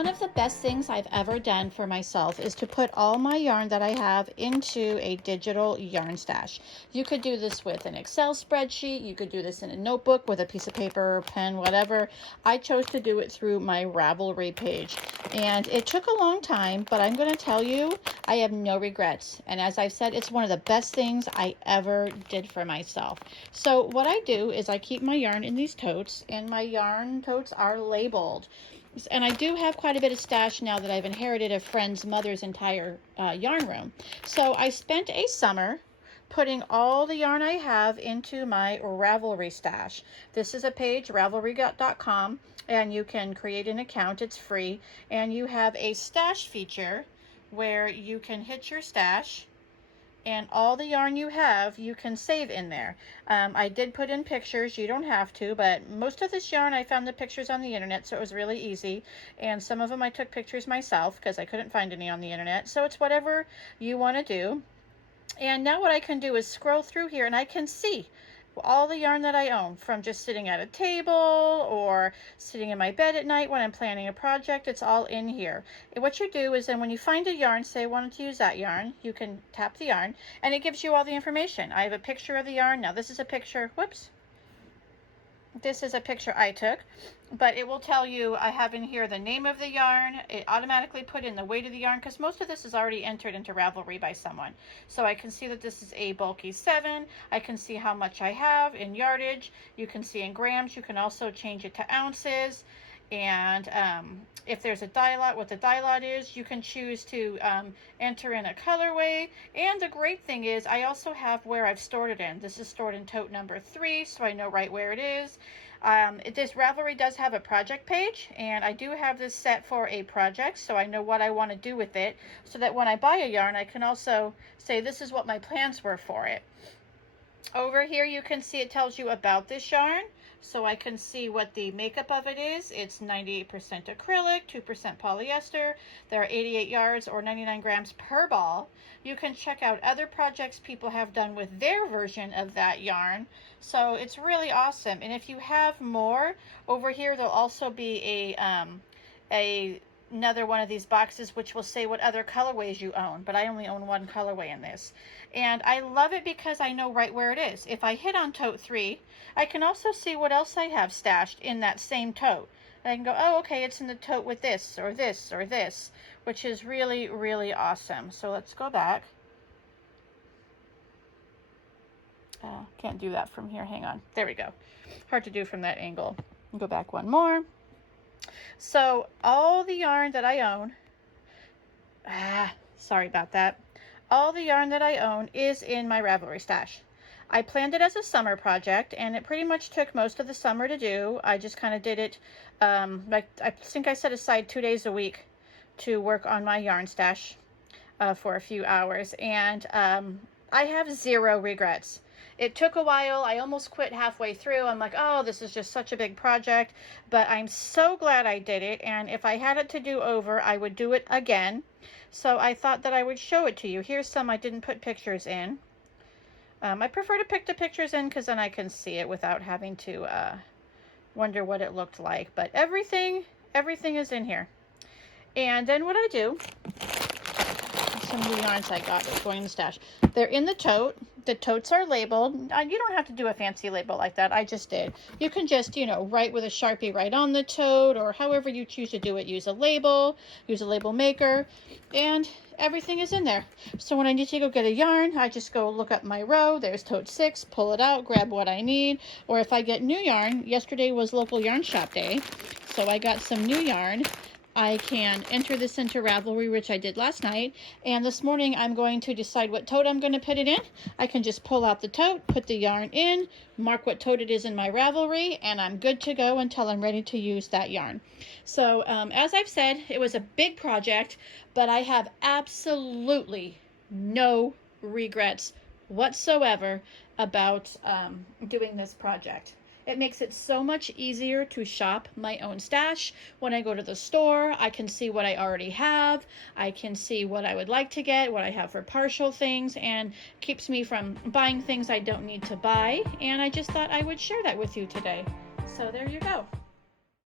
One of the best things I've ever done for myself is to put all my yarn that I have into a digital yarn stash. You could do this with an Excel spreadsheet. You could do this in a notebook with a piece of paper, pen, whatever. I chose to do it through my Ravelry page. And it took a long time, but I'm going to tell you, I have no regrets. And as I've said, it's one of the best things I ever did for myself. So what I do is I keep my yarn in these totes, and my yarn totes are labeled. And I do have quite a bit of stash now that I've inherited a friend's mother's entire yarn room. So I spent a summer putting all the yarn I have into my Ravelry stash. This is a page, ravelry.com, and you can create an account. It's free. And you have a stash feature where you can hit your stash, and all the yarn you have, you can save in there. I did put in pictures. You don't have to, but most of this yarn, I found the pictures on the internet, so it was really easy. And some of them I took pictures myself because I couldn't find any on the internet. So it's whatever you want to do. And now what I can do is scroll through here, and I can see all the yarn that I own, from just sitting at a table or sitting in my bed at night when I'm planning a project. It's all in here. And what you do is then when you find a yarn, say I wanted to use that yarn, you can tap the yarn and it gives you all the information. I have a picture of the yarn. Now this is a picture, whoops. This is a picture I took, but it will tell you, I have in here the name of the yarn. It automatically put in the weight of the yarn because most of this is already entered into Ravelry by someone. So I can see that this is a bulky 7. I can see how much I have in yardage. You can see in grams. You can also change it to ounces. And if there's a dye lot, what the dye lot is, you can choose to enter in a colorway. And the great thing is I also have where I've stored it in. This is stored in tote number 3, so I know right where it is. This Ravelry does have a project page, and I do have this set for a project, so I know what I want to do with it, so that when I buy a yarn, I can also say this is what my plans were for it. Over here you can see it tells you about this yarn, so I can see what the makeup of it is. It's 98% acrylic, 2% polyester. There are 88 yards or 99 grams per ball. You can check out other projects people have done with their version of that yarn. So it's really awesome. And if you have more, over here there'll also be another one of these boxes which will say what other colorways you own, but I only own one colorway in this. And I love it because I know right where it is. If I hit on tote 3, I can also see what else I have stashed in that same tote. And I can go, oh, okay, it's in the tote with this or this or this, which is really, really awesome. So let's go back. Can't do that from here. Hang on. There we go. Hard to do from that angle. Go back one more. So all the yarn that I own, sorry about that. All the yarn that I own is in my Ravelry stash. I planned it as a summer project, and it pretty much took most of the summer to do. I just kind of did it, like I think I set aside 2 days a week to work on my yarn stash for a few hours, and I have zero regrets. It took a while. I almost quit halfway through. I'm like, oh, this is just such a big project, but I'm so glad I did it. And if I had it to do over, I would do it again. So I thought that I would show it to you. Here's some I didn't put pictures in. I prefer to pick the pictures in because then I can see it without having to wonder what it looked like. But everything is in here. And then what I do, some new yarns I got that's going in the stash. They're in the tote. The totes are labeled. You don't have to do a fancy label like that. I just did. You can just, write with a Sharpie right on the tote, or however you choose to do it. Use a label maker, and everything is in there. So when I need to go get a yarn, I just go look up my row. There's tote 6, pull it out, grab what I need. Or if I get new yarn, yesterday was local yarn shop day, so I got some new yarn. I can enter this into Ravelry, which I did last night, and this morning I'm going to decide what tote I'm going to put it in. I can just pull out the tote, put the yarn in, mark what tote it is in my Ravelry, and I'm good to go until I'm ready to use that yarn. So as I've said, it was a big project, but I have absolutely no regrets whatsoever about doing this project. It makes it so much easier to shop my own stash. When I go to the store, I can see what I already have. I can see what I would like to get, what I have for partial things, and keeps me from buying things I don't need to buy. And I just thought I would share that with you today. So there you go.